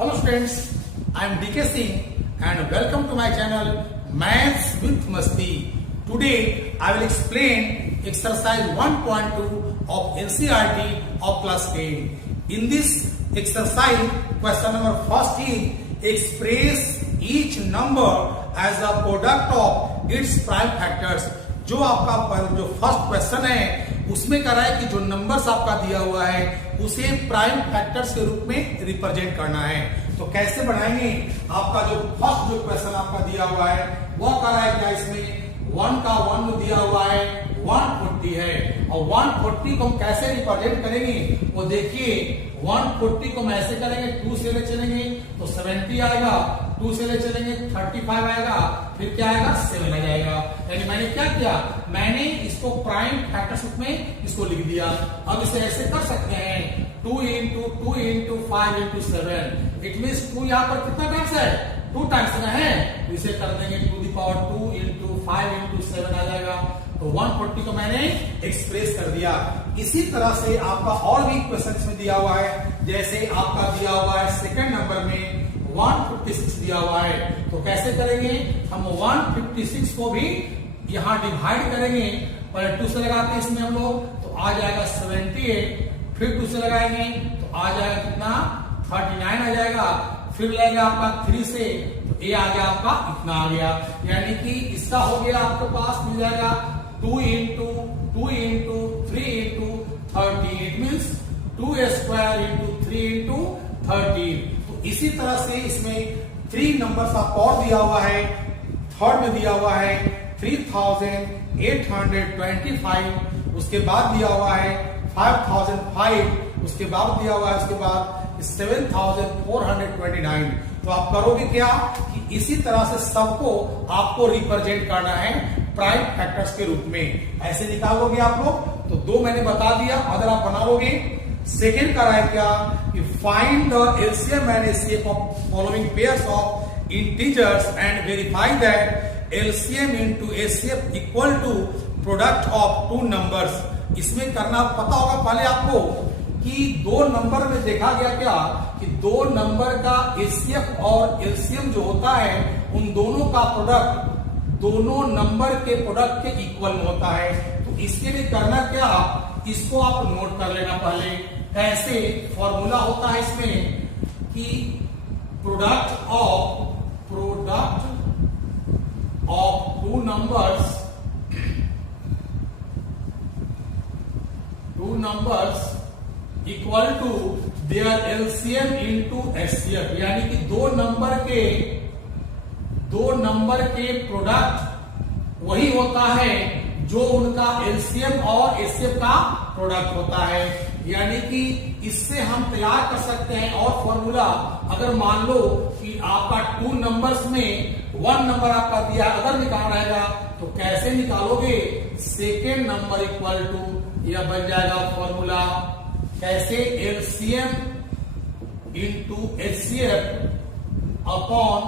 Hello students, I am DK Singh and welcome to my channel Maths with Masti. Today I will explain exercise 1.2 of NCERT of class 10. In this exercise, question number first is express each number as a product of its prime factors. जो आपका जो first question है उसमें कह रहा है कि जो नंबर्स आपका दिया हुआ है उसे प्राइम फैक्टर्स के रूप में रिप्रेजेंट करना है। तो कैसे बनाएंगे? आपका जो फर्स्ट जो क्वेश्चन आपका दिया हुआ है वह कह रहा है क्या इसमें 1 का 1 दिया हुआ है 140 है और 140 को हम कैसे रिप्रेजेंट करेंगे वो देखिए 140 को हम ऐसे करेंगे 2 से ले चलेंगे तो 70 आएगा, 2 से ले चलेंगे 35 आएगा, फिर क्या आएगा 7 आ जाएगा। यानी मैंने क्या किया, मैंने इसको प्राइम फैक्टर्स में इसको लिख दिया। अब इसे ऐसे कर सकते हैं 2 into 2 into 5 into 7 it means 2 यहाँ पर कितना टाइम्स है 2 टाइम्स ना है, इसे कर देंगे 2 की पावर 2 into 5 into 7 आ जाएगा। तो 140 को मैंने एक्सप्रेस कर दिया। इसी तरह से आपका और भी क्वेश्चन इसमें दिया हुआ है, जैसे आपका दिया हुआ है सेकंड नंबर में 156 दिया हुआ है। तो कैसे करेंगे हम 156 को भी यहाँ डिवाइड करेंगे, पहले 2 से लगाते हैं इसमें हम लोग तो आ जाएगा 78, फिर 2 से लगाएंगे तो आ जाएगा कितना 39 आ जाएगा, फिर लगेगा आपका 3 से तो ये आ गया आपका इतना आ गया। यानी कि इसका हो गया आपके पास मिल जाएगा 2 into 2 into 3 into 13 it means 2 square into 3 into 13। तो इसी तरह से इसमें 3 नंबर्स आपको और दिया हुआ है, थर्ड में दिया हुआ है 3825, उसके बाद दिया हुआ है 5005, उसके बाद दिया हुआ है उसके बाद 7429। तो आप करोगे क्या कि इसी तरह से सबको आपको रिप्रेजेंट करना है प्राइम फैक्टर्स के रूप में। ऐसे निकालोगे आप लोग तो 2 मैंने बता दिया, अगर आप बनाओगे सेकेंड का है क्या कि find the LCM and HCF of following pairs of integers and verify that LCM into HCF equal to product of 2 numbers. इसमें करना पता होगा पहले आपको कि 2 नंबर में देखा गया क्या कि 2 नंबर का एचसीएफ और एलसीएम जो होता है उन दोनों का प्रोडक्ट दोनों नंबर के प्रोडक्ट के इक्वल में होता है। तो इसके लिए करना क्या, इसको आप नोट कर लेना पहले। कैसे फॉर्मूला होता है इसमें कि product of 2 numbers equal to their LCM into HCF. यानी कि 2 नंबर के प्रोडक्ट वही होता है जो उनका एलसीएम और एचसीएफ का प्रोडक्ट होता है। यानी कि इससे हम तैयार कर सकते हैं और फॉर्मूला, अगर मान लो कि आपका 2 नंबर्स में 1 नंबर आपका दिया अगर निकाल रहेगा तो कैसे निकालोगे, सेकेंड नंबर इक्वल टू यह बन जाएगा फॉर्मूला कैसे LCM into HCF upon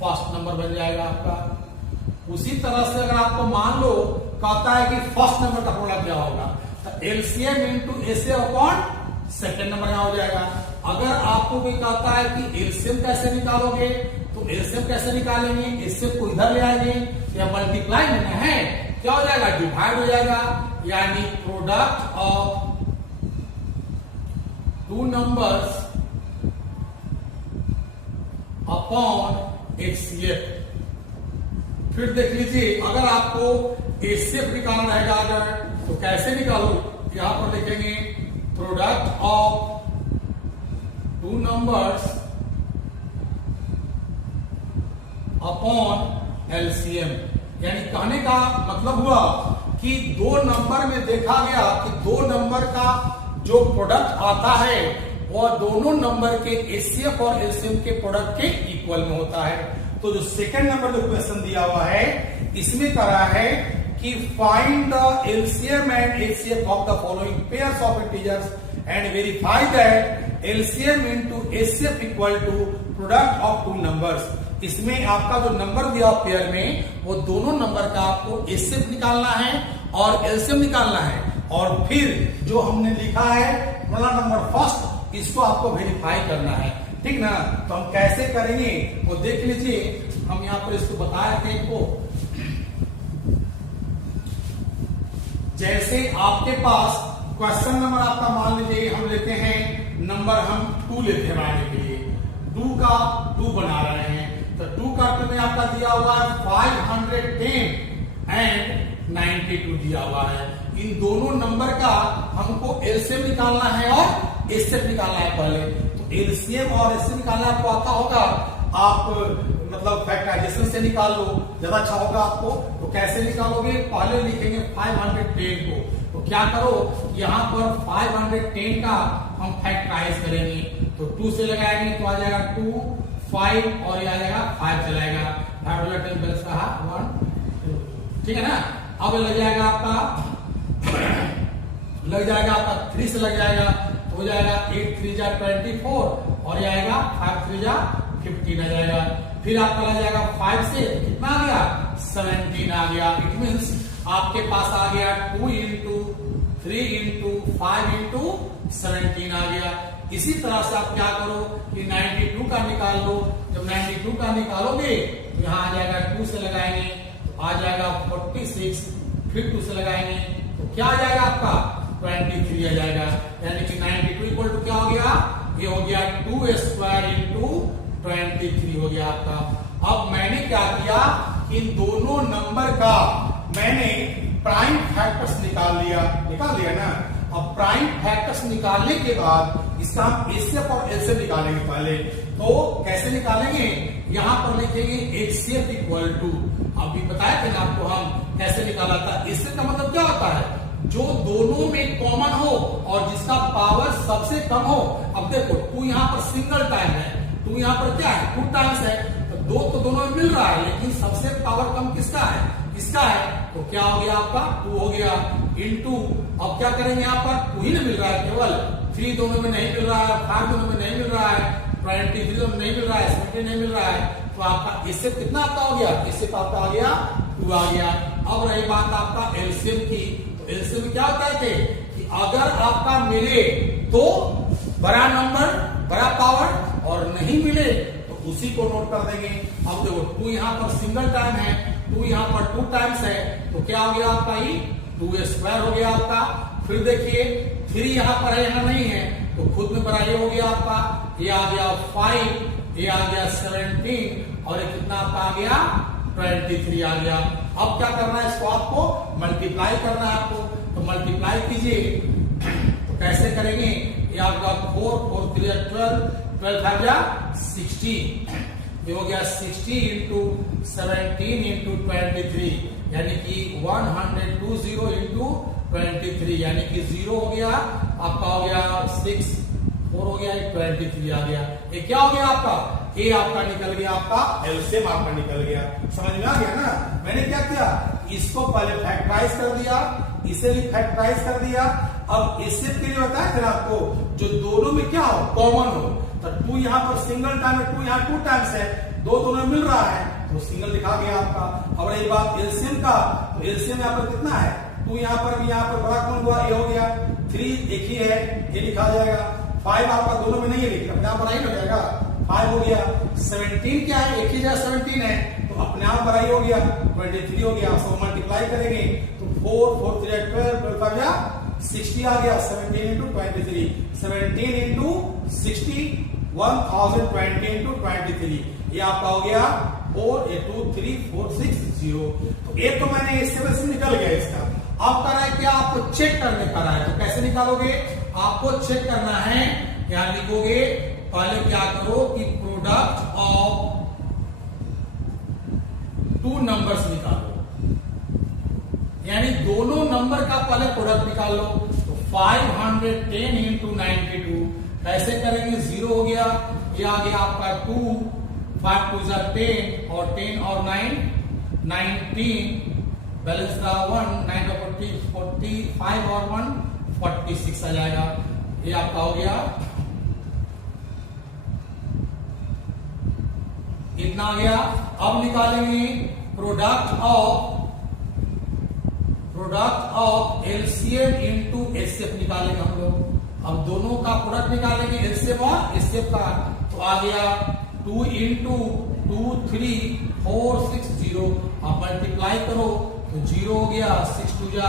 first number बन जाएगा आपका। उसी तरह से अगर आपको मान लो कहता है कि फर्स्ट नंबर का प्रोडक्ट क्या होगा तो LCM into HCF upon second number यहाँ हो जाएगा। अगर आपको कोई कहता है कि एलसीएम कैसे निकालोगे तो एलसीएम कैसे निकालेंगे, एचसीएफ को इधर ले आएंगे या मल्टीप्लाई में है क्या हो जाएगा डिवाइड हो जाएगा। यानी product of 2 numbers upon HCF. फिर देख लीजिए अगर आपको एचसीएफ निकालना रहेगा अगर तो कैसे निकालो, यहां पर लिखेंगे product of 2 numbers upon LCM. यानी कहने का मतलब हुआ कि 2 नंबर में देखा गया कि 2 नंबर का जो प्रोडक्ट आता है वह दोनों नंबर के एचसीएफ और एलसीएम के प्रोडक्ट के इक्वल में होता है। तो जो सेकंड नंबर जो क्वेश्चन दिया हुआ है इसमें करा है कि find the LCM and HCF of the following pairs of integers and verify that LCM into HCF equal to product of 2 numbers. इसमें आपका जो नंबर दिया पेयर में वो दोनों नंबर का आपको एचसीएफ निकालना है और एलसीएम निकालना है और फिर जो हमने लिखा है वाला नंबर फर्स्ट इसको आपको वेरीफाई करना है। ठीक ना। तो हम कैसे करेंगे वो देख लीजिए, हम यहाँ पर इसको बताए थे इनको। जैसे आपके पास क्वेश्चन नंबर आपका मान लीजिए हम लेते हैं नंबर हम 2 लेते हैं बनाने के लिए, 2 का 2 बना रहे हैं, तो 2 का 2 में आपका दिया हुआ है 510 एंड 92 दिया हुआ है। इन दोनों नंबर का हमको एलसीएम निकालना है और एचसीएफ निकालना है पहले। तो एलसीएम और एचसीएफ निकालना आपको आता होगा, आप मतलब फैक्टराइजेशन से निकाल लो, ज्यादा अच्छा होगा आपको। तो कैसे निकालोगे, पहले लिखेंगे 510 को, तो क्या करो यहाँ पर 510 का हम फैक्टराइज करेंगे, तो 2 से लगाएंगे तो आ जाएगा 2, 5 और ये आ जाएगा 5 चलाएगा, 5 10 का 1, ठीक है ना। अब लग जाएगा आपका 3 से लग जाएगा, तो हो जाएगा 8 3 जा 24 और ये आएगा 5 3 जा 15 आ जाएगा। फिर आपका लग जाएगा 5 से कितना आ गया 17 आ गया। इट मीन्स आपके पास आ गया 2 इंटू 3 इंटू 5 इंटू 17 आ गया। इसी तरह से आप क्या करो कि 92 का निकाल लो। जब 92 का निकालोगे तो यहाँ आ जाएगा 2 से लगाएंगे तो आ जाएगा 46, फिर 2 से लगाएंगे तो क्या आ जाएगा आपका 23 आ जाएगा। यानी कि 92 इक्वल टू क्या हो गया, ये हो गया 2 स्क्वायर इंटू 23 हो गया आपका। अब मैंने क्या किया, इन दोनों नंबर का मैंने प्राइम फैक्टर्स निकाल लिया ना। अब प्राइम फैक्टर्स निकालने के बाद इसका हम एचसीएफ और एलसीएफ निकालेंगे पहले। तो कैसे निकालेंगे, यहाँ पर लिखेंगे एचसीएफ इक्वल टू, अभी बताया था ना आपको हम कैसे निकाला था। एचसीएफ का मतलब क्या होता है, जो दोनों में कॉमन हो और जिसका पावर सबसे कम हो। अब देखो 2 यहाँ पर सिंगल टाइम है, 2 यहाँ पर क्या है 2 टाइम्स है, तो 2 तो दोनों में मिल रहा है, लेकिन सबसे पावर कम किसका है, इसका है। तो क्या हो गया आपका 2 हो गया इनटू, अब क्या करेंगे यहाँ पर 2 ही नहीं मिल रहा है, केवल 3 दोनों में नहीं मिल रहा है, 5 दोनों में नहीं मिल रहा है, 23 दोनों में नहीं मिल रहा है, 17 नहीं मिल रहा है। तो आपका इससे कितना आपका हो गया, इससे आपका आ गया 2 आ गया। अब रही बात आपका एलसीएम की, तो एलसीएम में क्या होता है कि अगर आपका मिले तो बड़ा नंबर बड़ा पावर और नहीं मिले तो उसी को नोट कर देंगे। अब देखो 2 यहाँ पर सिंगल टाइम है, 2 यहाँ पर 2 टाइम्स है, तो क्या हो गया आपका ये 2 स्क्वायर हो गया आपका। फिर देखिए 3 यहाँ पर है, यहाँ नहीं है, तो खुद में बड़ा ये हो गया आपका, ये आ गया 5, ये आ गया 17 और ये कितना आपका आ गया 23 आ गया। अब क्या करना है, इसको आपको मल्टीप्लाई करना है आपको, तो मल्टीप्लाई कीजिए। तो कैसे करेंगे, ये आपका 4 4 3 12 12 5 जा 60, ये हो गया 60 इंटू 17 इंटू 23, यानी कि 120 इंटू 23, यानी कि 0 हो गया आपका, हो गया 6 4 हो गया 23 आ गया। ये क्या हो गया आपका, ये आपका निकल गया, आपका एलसीएम आपका निकल गया। समझ में आ गया ना। मैंने क्या किया, इसको पहले फैक्टराइज कर दिया, इसे भी फैक्टराइज कर दिया। अब इससे के लिए बताया था आपको, जो दोनों में क्या हो कॉमन हो, तो 2 यहाँ पर सिंगल टाइम है, 2 यहाँ 2 टाइम्स है, 2 दोनों में मिल रहा है तो सिंगल दिखा गया आपका। अब रही बात एलसीएम का, तो एलसीएम यहाँ पर कितना है, 2 यहाँ पर भी, यहाँ पर बड़ा कौन हुआ, ये हो गया 3 एक ही है, ये लिखा जाएगा। 5 आपका दोनों में नहीं है, लेकिन अपने आप बड़ा ही हो जाएगा, 5 हो गया। 17 क्या है, एक ही जगह 17 है, तो अपने आप बड़ा ही हो गया, 23 हो गया। सब मल्टीप्लाई करेंगे तो 4 4 3 12 12 5 जा 60 आ गया। 17 इंटू 23, 17 इंटू 60 1020 इंटू 23, ये आपका हो गया 4 2 3 4 6 0। तो ये तो मैंने इससे वैसे निकल गया इसका। अब कर रहा है क्या, आपको चेक करने का रहा है, तो कैसे निकालोगे, आपको चेक करना है, यहां लिखोगे पहले क्या करो कि प्रोडक्ट ऑफ 2 नंबर्स निकालो, यानी दोनों नंबर का पहले प्रोडक्ट निकाल लो। तो 510 इंटू 92 कैसे करेंगे, 0 हो गया, ये आ गया आपका 2, 5 2 जा 10 और 10 और 9 19, बैलेंस रहा 1, 9 40 45 और 1 46 आ जाएगा। ये आपका हो गया, इतना आ गया। अब निकालेंगे product of LCM into HCF निकालेंगे हम लोग। अब दोनों का प्रोडक्ट निकालेंगे, एलसीएम और एचसीएफ का। तो तो आ गया 2 इंटू 2 3 4 6 0। आप मल्टीप्लाई करो तो 0 हो गया, 6 2 जा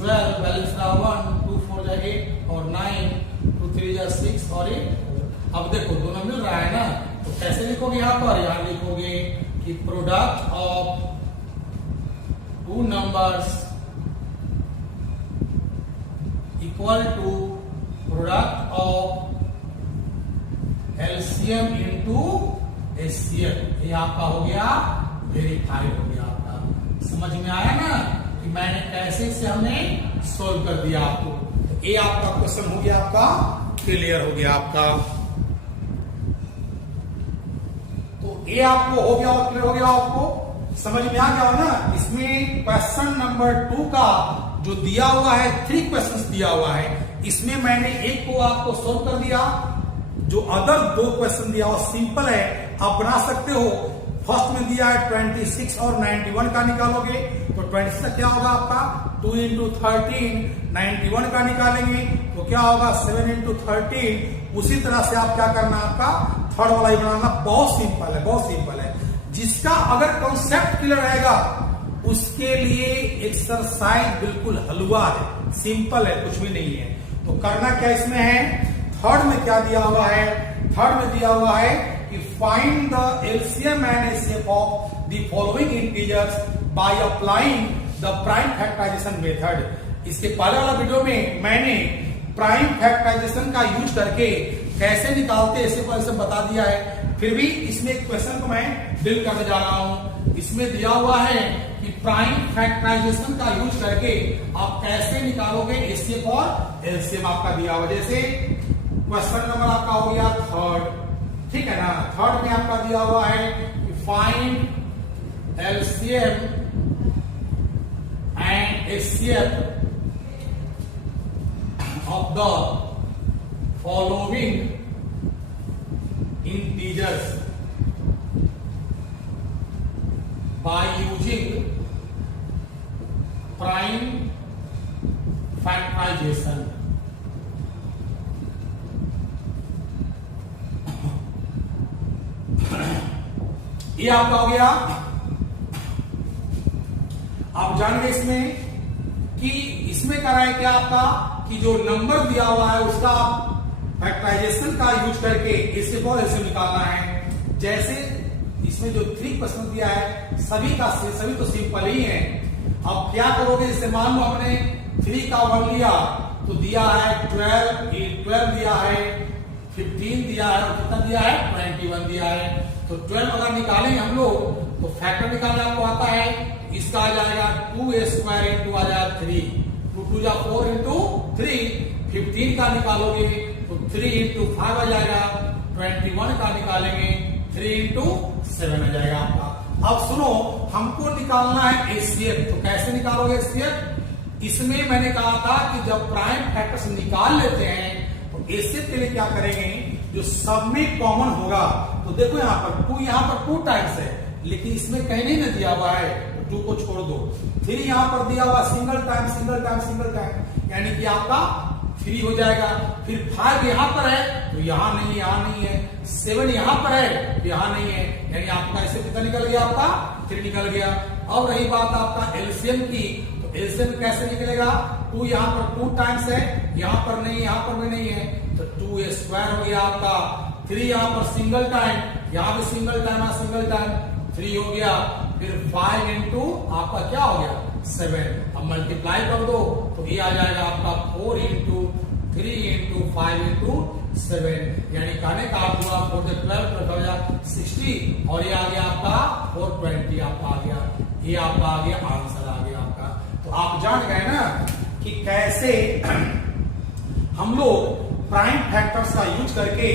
12, बैलेंस रहा 1, 2 4 जा 8 और 9, 2 3 जा 6 और 8। अब देखो दोनों मिल रहा है ना, तो कैसे लिखोगे यहाँ पर? यहाँ लिखोगे कि product of two numbers equal to product of LCM into HCF. ये आपका हो गया वेरीफाइड हो गया आपका। समझ में आया ना कि मैंने कैसे इसे हमने सोल्व कर दिया आपको। तो ये आपका क्वेश्चन हो गया, आपका क्लियर हो गया आपका। तो ये आपको हो गया और क्लियर हो गया, आपको समझ में आ गया हो ना। इसमें क्वेश्चन नंबर 2 का जो दिया हुआ है 3 क्वेश्चंस दिया हुआ है, इसमें मैंने एक को आपको सोल्व कर दिया। जो अदर 2 क्वेश्चन दिया हुआ सिंपल है, आप बना सकते हो। फर्स्ट में दिया है 26 और 91 का निकालोगे तो 26 का क्या होगा आपका 2 इंटू 13, 91 का निकालेंगे तो क्या होगा 7 इंटू 13। उसी तरह से आप क्या करना, आपका थर्ड वाला ही बनाना। बहुत सिंपल है, बहुत सिंपल है। जिसका अगर कॉन्सेप्ट क्लियर रहेगा उसके लिए एक्सरसाइज बिल्कुल हलवा है, सिंपल है, कुछ भी नहीं है। तो करना क्या इसमें है, थर्ड में क्या दिया हुआ है? थर्ड में दिया हुआ है कि find the LCM and HCF of the following integers by applying the prime factorisation method. इसके पहले वाला वीडियो में मैंने प्राइम फैक्टराइजेशन का यूज करके कैसे निकालते ऐसे पर से बता दिया है। फिर भी इसमें एक क्वेश्चन को मैं डील करने जा रहा हूं। इसमें दिया हुआ है कि प्राइम फैक्टराइजेशन का यूज करके आप कैसे निकालोगे एचसीएफ और एलसीएम आपका दिया हुआ। जैसे क्वेश्चन नंबर आपका हो गया थर्ड, ठीक है ना। थर्ड में आपका दिया हुआ है कि find LCM and HCF of the following integers by using prime factorization। ये आपका हो गया। आप जान गए इसमें कि इसमें करा है क्या आपका कि जो नंबर दिया हुआ है उसका फैक्टराइजेशन का यूज करके इससे और ऐसे निकालना है। जैसे इसमें जो 3 क्वेश्चन दिया है सभी तो सिंपल ही है। अब क्या करोगे, जैसे मान लो हमने 3 का 1 लिया तो दिया है 12 दिया है, 15 दिया है और कितना दिया है 21 दिया है। तो 12 अगर निकालेंगे हम लोग तो फैक्टर निकालने आपको आता है, इसका आ जाएगा 2a स्क्वायर इंटू आ जाएगा 3, 2 2 जा 4 इंटू 3। 15 का निकालोगे तो 3 इंटू 5 आ जाएगा, 21 का निकालेंगे 3 इंटू 7 आ जाएगा आपका। अब सुनो, हमको निकालना है एचसीएफ। तो कैसे निकालोगे एचसीएफ? इसमें मैंने कहा था कि जब प्राइम फैक्टर्स निकाल लेते हैं तो एचसीएफ के लिए क्या करेंगे, जो सब में कॉमन होगा। तो देखो यहाँ पर 2 टाइम्स है, लेकिन इसमें कहीं नहीं ना दिया हुआ है तो 2 को छोड़ दो। 3 यहाँ पर दिया हुआ सिंगल टाइम, यानी कि आपका 3 हो जाएगा। फिर 5 यहाँ पर है तो यहाँ नहीं है। 7 यहाँ पर है तो यहाँ नहीं है, यानी आपका ऐसे कितना निकल गया, आपका 3 निकल गया। अब रही बात आपका एलसीएम की, तो एलसीएम कैसे निकलेगा? 2 यहाँ पर 2 टाइम्स है, यहाँ पर नहीं, यहाँ पर भी नहीं है, तो 2a स्क्वायर हो गया आपका। 3 यहाँ पर सिंगल टाइम, यहाँ भी सिंगल टाइम 3 हो गया। फिर 5 इंटू आपका क्या हो गया 7। अब मल्टीप्लाई कर दो तो ये आ जाएगा आपका 4 इंटू 3 इंटू 5 इंटू 7, यानी कहने का आप हुआ 4 से 12 60 और ये आ गया आपका 420 आपका आ गया। ये आपका आ गया आंसर आ गया आपका। तो आप जान गए ना कि कैसे हम लोग प्राइम फैक्टर्स का यूज करके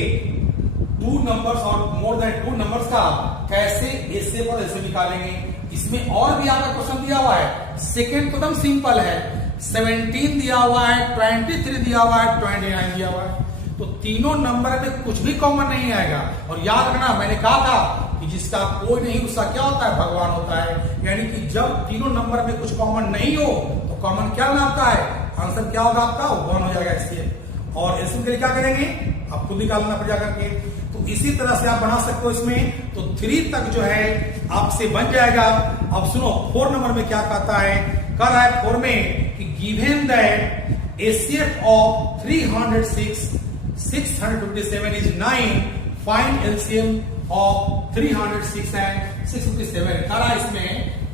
2 नंबर्स और मोर देन 2 नंबर्स का कैसे ऐसे पर ऐसे निकालेंगे। इसमें और भी आपका क्वेश्चन दिया हुआ है। सेकेंड तो एकदम सिंपल है, 17 दिया हुआ है, 23 दिया हुआ है, 29 दिया हुआ है। तो तीनों नंबर में कुछ भी कॉमन नहीं आएगा। और याद रखना, मैंने कहा था कि जिसका कोई नहीं उसका क्या होता है, भगवान होता है। यानी कि जब तीनों नंबर में कुछ कॉमन नहीं हो तो कॉमन क्या बनाता है, आंसर क्या होगा आपका 1 हो जाएगा इसलिए। और इसके लिए क्या करेंगे, आप खुद निकालना पड़ जाएगा। तो इसी तरह से आप बना सकते हो इसमें। तो 3 तक जो है आपसे बन जाएगा। अब सुनो 4 नंबर में क्या कहता है, कह रहा है 4 में कि given that HCF of 306 657 is 9, find LCM of 306 and 657। कह रहा है इसमें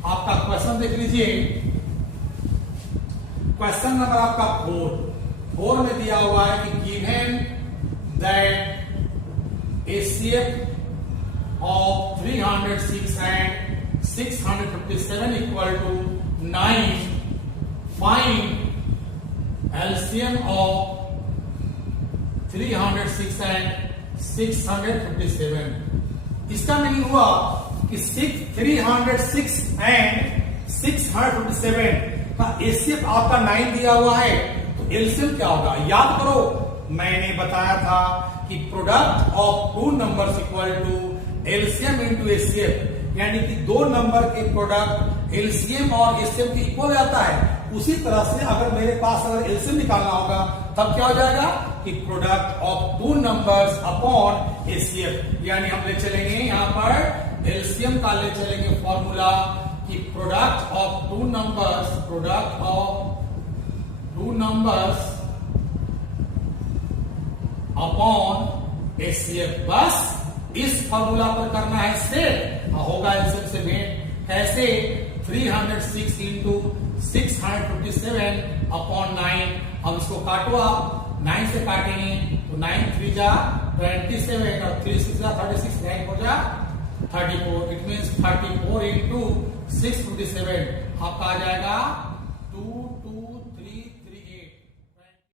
आपका क्वेश्चन देख लीजिए, क्वेश्चन नंबर आपका 4 में दिया हुआ है कि given that HCF of 306 and 657 equal to 9, find LCM of 306 and 657। इसका मीनिंग हुआ कि 306 and 657 का HCF आपका 9 दिया हुआ है, तो LCM क्या होगा? याद करो मैंने बताया था कि product of 2 numbers equal to LCM into HCF, यानी कि 2 नंबर के प्रोडक्ट एलसीएम और एचसीएम के इक्वल आता है। उसी तरह से अगर मेरे पास अगर एलसीएम निकालना होगा तब क्या हो जाएगा कि product of 2 numbers upon HCF, यानी हम ले चलेंगे यहां पर एलसीएम का ले चलेंगे फॉर्मूला कि product of 2 numbers upon HCF. बस इस फॉर्मूला पर करना है सेट, होगा एलसीएम से भेंट। कैसे? 306 इंटू 657 अपॉन 9। अब इसको काटो आप, 9 से काटेंगे तो 9 3 जा 27 और 3 6 जा 36, 9 हो जा 34। इट मीन्स 34 इंटू 657 आपका आ जाएगा